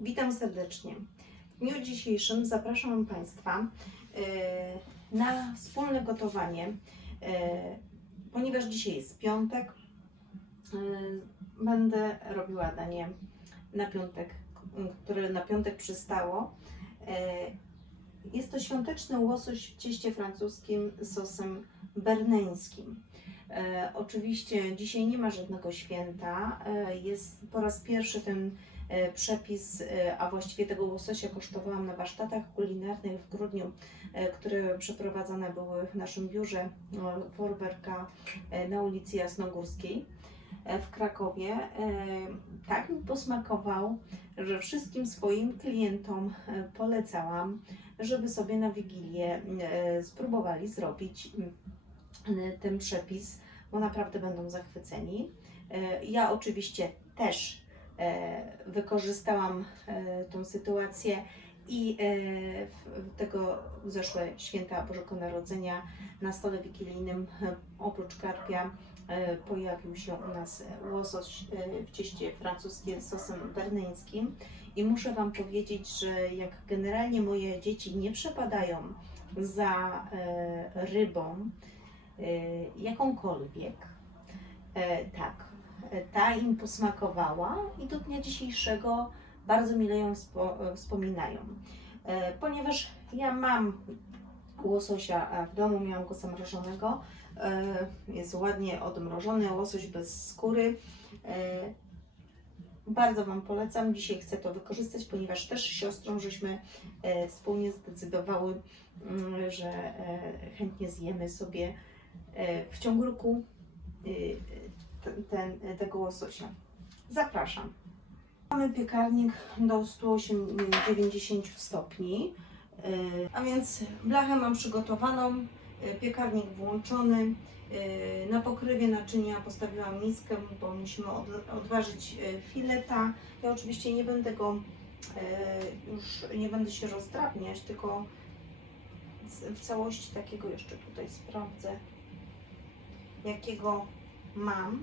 Witam serdecznie. W dniu dzisiejszym zapraszam Państwa e, na wspólne gotowanie, e, ponieważ dzisiaj jest piątek. e, Będę robiła danie na piątek, które na piątek przystało. Jest to świąteczny łosoś w cieście francuskim z sosem berneńskim. E, oczywiście dzisiaj nie ma żadnego święta. E, jest po raz pierwszy ten przepis, e, a właściwie tego łososia kosztowałam na warsztatach kulinarnych w grudniu, e, które przeprowadzane były w naszym biurze e, Forberka e, na ulicy Jasnogórskiej e, w Krakowie. E, Tak mi posmakował, że wszystkim swoim klientom e, polecałam, żeby sobie na Wigilię e, spróbowali zrobić mm, ten przepis, bo naprawdę będą zachwyceni. E, Ja oczywiście też e, wykorzystałam e, tą sytuację i e, tego zeszłe święta Bożego Narodzenia na stole wigilijnym e, oprócz karpia e, pojawił się u nas łosoś e, w cieście francuskim sosem berneńskim. I muszę Wam powiedzieć, że jak generalnie moje dzieci nie przepadają za e, rybą e, jakąkolwiek, e, tak, e, ta im posmakowała i do dnia dzisiejszego bardzo mile ją e, wspominają. E, Ponieważ ja mam łososia w domu, miałam go zamrożonego, e, jest ładnie odmrożony, łosoś bez skóry. Bardzo Wam polecam. Dzisiaj chcę to wykorzystać, ponieważ też siostrą żeśmy wspólnie zdecydowały, mm, że chętnie zjemy sobie w ciągu roku ten, tego łososia. Zapraszam. Mamy piekarnik do 190 stopni, y, a więc blachę mam przygotowaną, y, piekarnik włączony. Na pokrywie naczynia postawiłam miskę, bo musimy od- odważyć fileta. Ja oczywiście nie będę go już nie będę się rozdrabniać, tylko w całości takiego jeszcze tutaj sprawdzę, jakiego mam.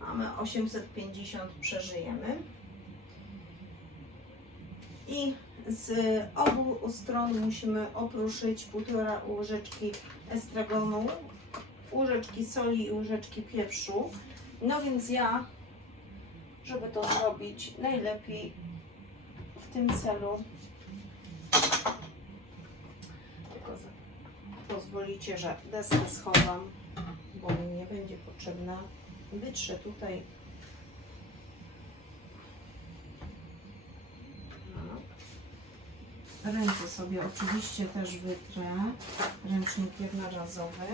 Mamy 850, przeżyjemy. I z obu stron musimy opruszyć półtora łyżeczki estragonu, łyżeczki soli i łyżeczki pieprzu. No więc ja, żeby to zrobić najlepiej w tym celu, pozwolicie, że deskę schowam, bo mi nie będzie potrzebna. Wytrze tutaj. Ręce sobie oczywiście też wytrę. Ręcznik jednorazowy.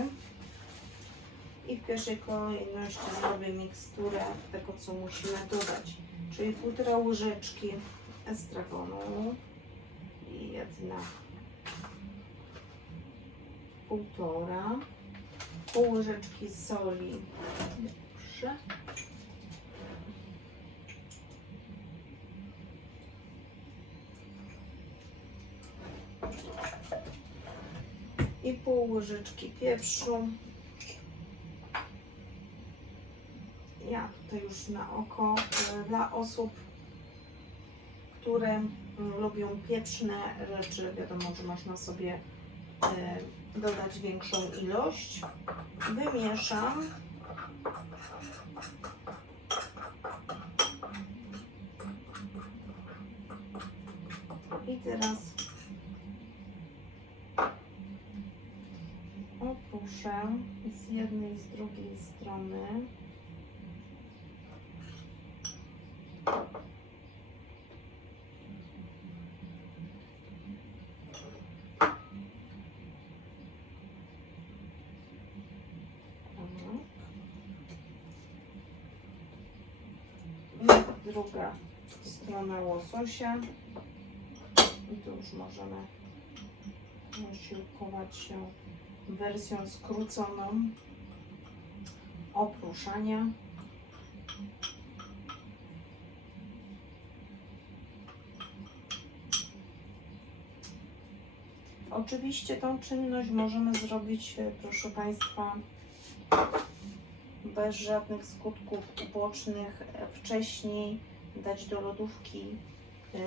I w pierwszej kolejności zrobię miksturę tego, co musimy dodać. Czyli półtora łyżeczki estragonu i jedna półtora. Pół łyżeczki soli. Dobrze. i pół łyżeczki pieprzu. Ja tutaj już na oko e, dla osób które mm, lubią pieczne rzeczy. Wiadomo, że można sobie dodać większą ilość. Wymieszam. I teraz opruszę z jednej i z drugiej strony I druga strona łososia. I tu już możemy posiłkować się wersją skróconą opruszania. Oczywiście tą czynność możemy zrobić, e, proszę Państwa, bez żadnych skutków ubocznych e, wcześniej dać do lodówki, e,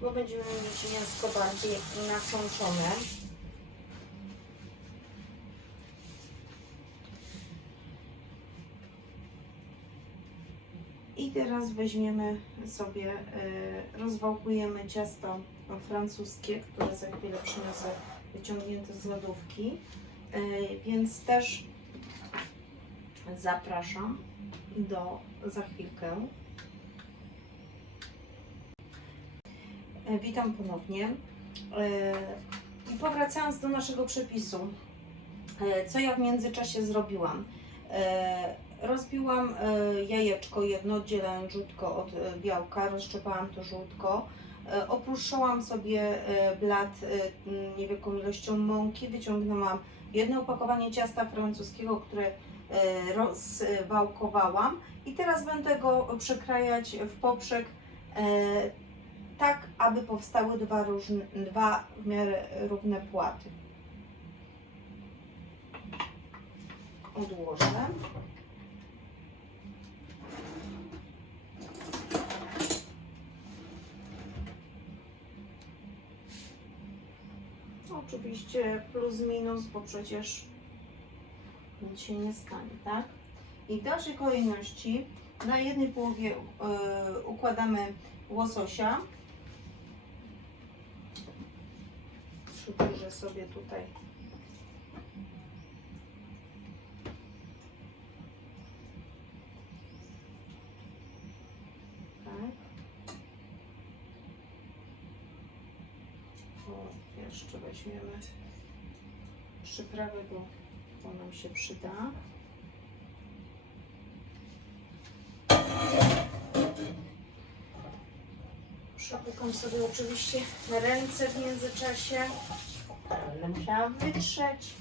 bo będziemy mieć mięsko bardziej nasączone. I teraz weźmiemy sobie, e, rozwałkujemy ciasto francuskie, które za chwilę przyniosę wyciągnięte z lodówki. Więc też zapraszam do za chwilkę. E, Witam ponownie. E, I powracając do naszego przepisu, e, co ja w międzyczasie zrobiłam? Rozbiłam jajeczko jedno, oddzielając żółtko od białka, rozszczepałam to żółtko. Oprószczałam sobie blat niewielką ilością mąki, wyciągnęłam jedno opakowanie ciasta francuskiego, które rozwałkowałam i teraz będę go przekrajać w poprzek e, tak, aby powstały dwa, różne, dwa w miarę równe płaty. Odłożę. Oczywiście plus minus, bo przecież nic się nie stanie, tak? I w dalszej kolejności na jednej połowie e, układamy łososia. Przybliżę sobie tutaj. Tak. Jeszcze weźmiemy przyprawę, bo to nam się przyda. Przepukam sobie oczywiście ręce w międzyczasie. Będę musiała wytrzeć.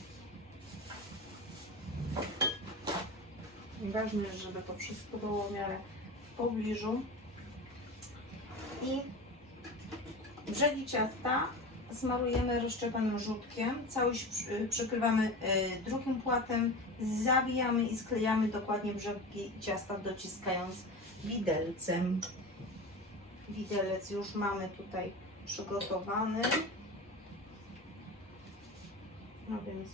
Ważne jest, żeby to wszystko było w miarę w pobliżu. I brzegi ciasta smarujemy rozszczepanym żółtkiem. Całość przy- przykrywamy y, drugim płatem, zawijamy i sklejamy dokładnie brzegi ciasta, dociskając widelcem. Widelec już mamy tutaj przygotowany. No więc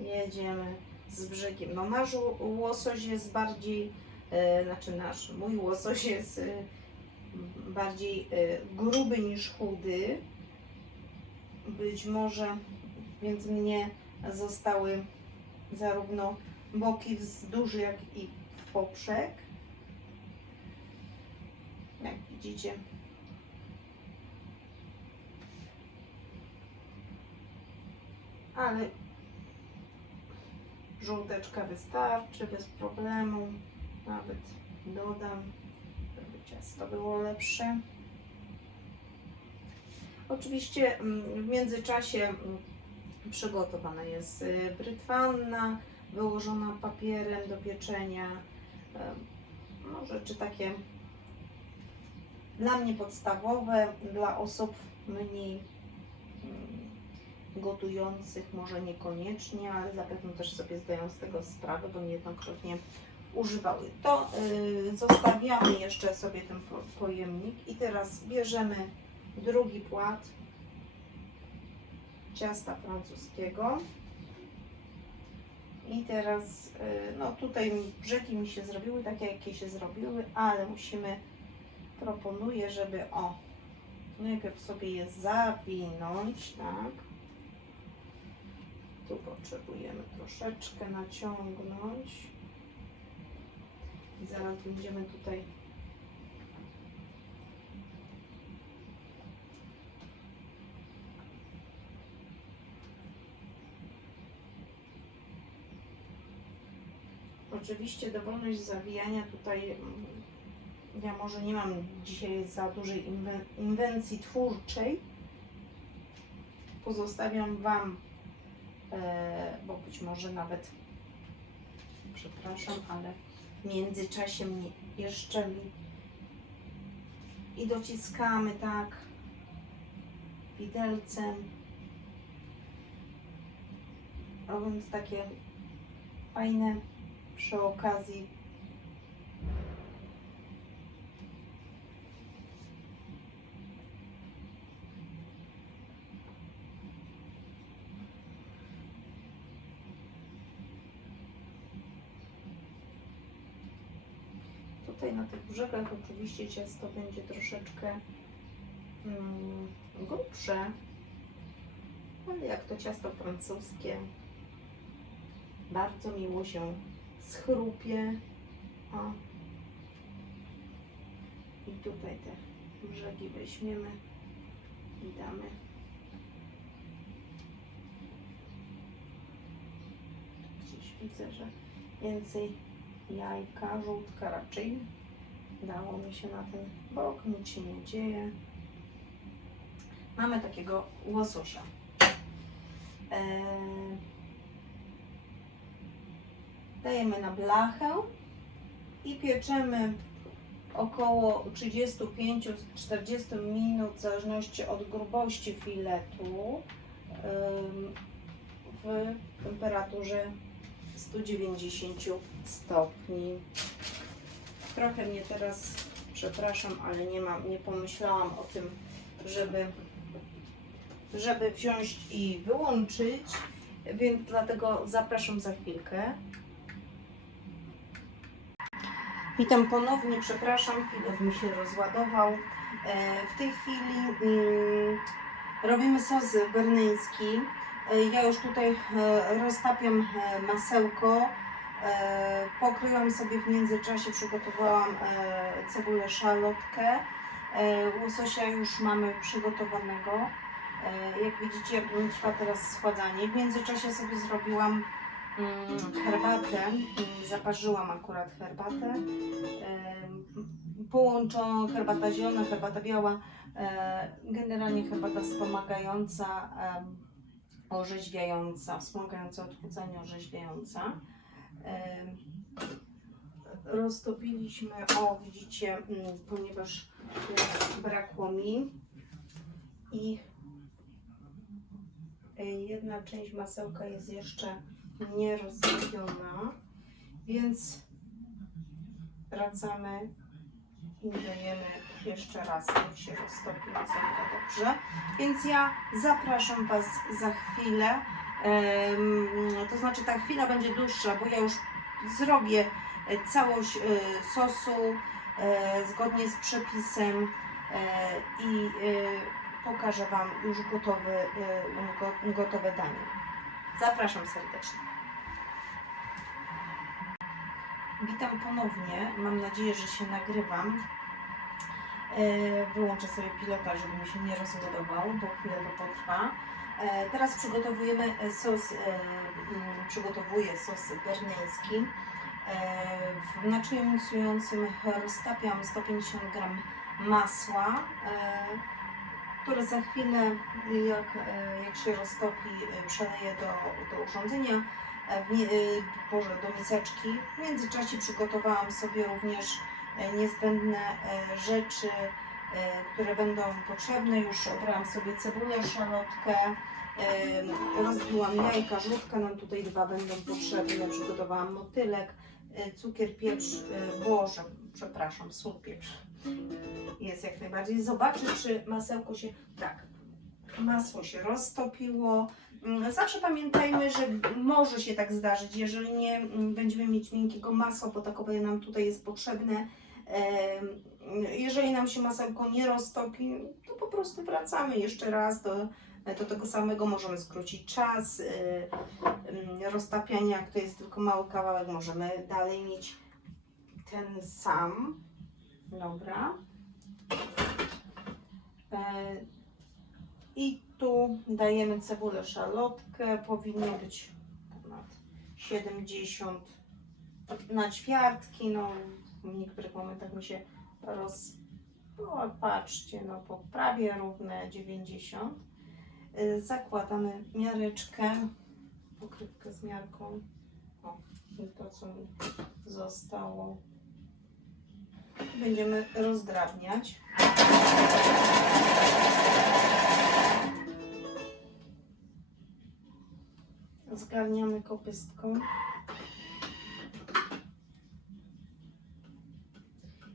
jedziemy z brzegiem. No nasz łosoś jest bardziej, e, znaczy nasz, mój łosoś jest e, bardziej e, gruby niż chudy. Być może, więc mnie zostały zarówno boki wzdłuż, jak i w poprzek. Jak widzicie. Ale żółteczka wystarczy bez problemu. Nawet dodam, żeby ciasto było lepsze. Oczywiście mm, w międzyczasie mm, przygotowana jest y, brytwanna, wyłożona papierem do pieczenia. Em, No, rzeczy takie dla mnie podstawowe, dla osób mniej mm, gotujących może niekoniecznie, ale zapewne też sobie zdają z tego sprawę, bo niejednokrotnie używały. To y, zostawiamy jeszcze sobie ten po- pojemnik i teraz bierzemy drugi płat ciasta francuskiego. I teraz, y, no tutaj brzegi mi się zrobiły takie, jakie się zrobiły, ale musimy, proponuję, żeby o, najpierw sobie je zawinąć, tak. Tu potrzebujemy troszeczkę naciągnąć. I zaraz będziemy tutaj Oczywiście dowolność zawijania tutaj mm, ja może nie mam dzisiaj za dużej inwe- inwencji twórczej. Pozostawiam Wam, e, bo być może nawet, przepraszam, ale w międzyczasie mnie jeszcze i dociskamy tak widelcem, robiąc takie fajne przy okazji. Tutaj na tych brzegach oczywiście ciasto będzie troszeczkę mm, grubsze, ale jak to ciasto francuskie, bardzo miło się schrupie. O. I tutaj te brzegi weźmiemy i damy. Gdzieś widzę, że więcej jajka, żółtka raczej. Dało mi się na ten bok, nic się nie dzieje. Mamy takiego łososia. Eee, dajemy na blachę i pieczemy około 35-40 minut w zależności od grubości filetu w temperaturze 190 stopni. Trochę mnie teraz, przepraszam, ale nie mam, nie pomyślałam o tym, żeby, żeby wziąć i wyłączyć, więc dlatego zapraszam za chwilkę. Witam ponownie, przepraszam, pilot mi się rozładował. E, W tej chwili mm, robimy sos berneński. E, Ja już tutaj e, roztapiam masełko. Pokryłam sobie w międzyczasie, przygotowałam cebulę szalotkę. Łososia już mamy przygotowanego. Jak widzicie, trwa teraz schładzanie. W międzyczasie sobie zrobiłam herbatę. Mm, Zaparzyłam akurat herbatę. Połączono herbata zielona, herbata biała. e, Generalnie herbata wspomagająca, orzeźwiająca, wspomagająca odchudzanie, orzeźwiająca. Roztopiliśmy, o widzicie, mm, ponieważ e, brakło mi i e, jedna część masełka jest jeszcze nieroztopiona, więc wracamy i dajemy jeszcze raz, niech się roztopi dobrze. Więc ja zapraszam Was za chwilę. To znaczy ta chwila będzie dłuższa, bo ja już zrobię e, całość e, sosu e, zgodnie z przepisem i pokażę Wam już gotowy, e, go, gotowe danie. Zapraszam serdecznie. Witam ponownie. Mam nadzieję, że się nagrywam. E, Wyłączę sobie pilota, żeby mi się nie rozładował, bo chwilę to potrwa. E, Teraz przygotowujemy sos, e, mm, przygotowuję sos berneński. W naczyniu miksującym roztapiam 150 g masła, które za chwilę, jak, e, jak się roztopi, e, przeleję do, do urządzenia, e, w Boże, do miseczki. W międzyczasie przygotowałam sobie również niezbędne rzeczy, które będą potrzebne. Już obrałam sobie cebulę, szalotkę, rozbiłam jajka, żółtka nam tutaj dwa będą potrzebne. Przygotowałam motylek, cukier, pieprz, Boże, przepraszam, sól, pieprz. Jest jak najbardziej. Zobaczę, czy masełko się, tak, masło się roztopiło. Mm, Zawsze pamiętajmy, że może się tak zdarzyć, jeżeli nie mm, będziemy mieć miękkiego masła, bo takowe nam tutaj jest potrzebne. Jeżeli nam się masełko nie roztopi, to po prostu wracamy jeszcze raz do, do tego samego. Możemy skrócić czas y, y, roztapiania, jak to jest tylko mały kawałek, możemy dalej mieć ten sam. Dobra. E, I tu dajemy cebulę szalotkę. Powinno być ponad 70 na ćwiartki. No, w niektórych momentach mi się roz... O, patrzcie, no po prawie równe 90. Y, Zakładamy miareczkę, pokrywkę z miarką. O, i to co mi zostało będziemy rozdrabniać. Zgarniamy kopystką.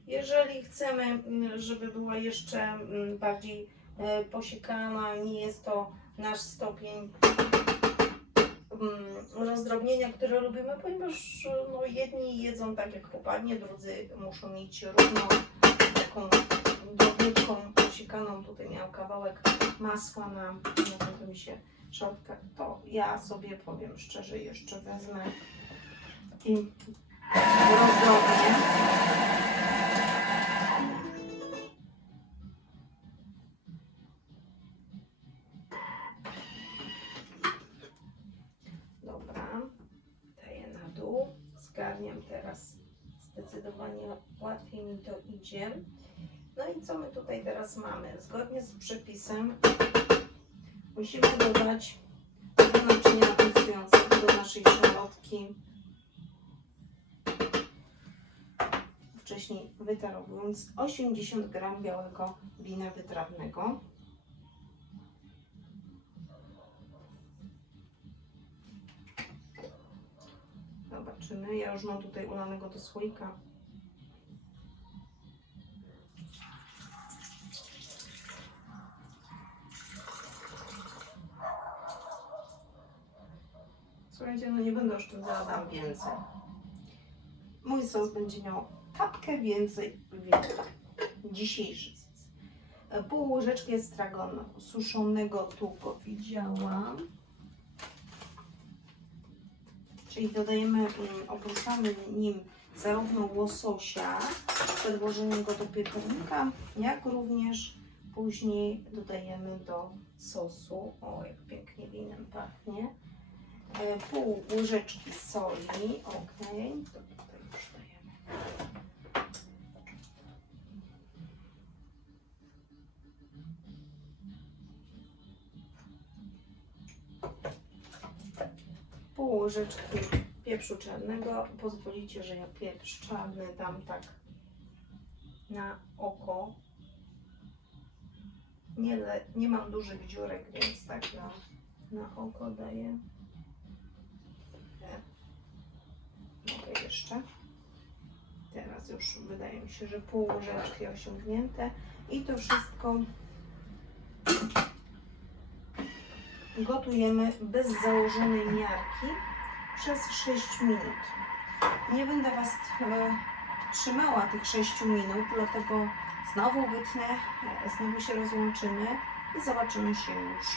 Jeżeli chcemy, mm, żeby była jeszcze mm, bardziej e, posiekana, nie jest to nasz stopień mm, rozdrobnienia, który lubimy, ponieważ no, jedni jedzą tak jak popadnie, drudzy muszą mieć równo taką drobniutką posiekaną. Tutaj miałam kawałek masła na, na mi się szortka. To ja sobie powiem szczerze, jeszcze wezmę i rozdrobnię. Zdecydowanie łatwiej mi to idzie. No i co my tutaj teraz mamy? Zgodnie z przepisem musimy dodać do naczynia do naszej szalotki wcześniej wytarowując 80 gram białego wina wytrawnego. Zobaczymy. Ja już mam tutaj ulanego do słoika. Słuchajcie, no nie będę oszczędzała, dam więcej. Mój sos będzie miał kapkę więcej wina. Dzisiejszy sos. E, Pół łyżeczki estragonu suszonego tu powiedziałam. Czyli dodajemy, mm, oprószamy nim zarówno łososia przed włożeniem go do piekarnika, jak również później dodajemy do sosu. O, jak pięknie winem pachnie. E, Pół łyżeczki soli, ok. To tutaj już dajemy. Pół łyżeczki pieprzu czarnego. Pozwolicie, że ja pieprz czarny dam tak na oko. Nie, le, nie mam dużych dziurek, więc tak na, na oko daję. Mogę jeszcze. Teraz już wydaje mi się, że pół łyżeczki osiągnięte. I to wszystko gotujemy bez założonej miarki przez 6 minut. Nie będę Was e, trzymała tych 6 minut, dlatego znowu wytnę, e, znowu się rozłączymy i zobaczymy się już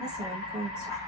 na samym końcu.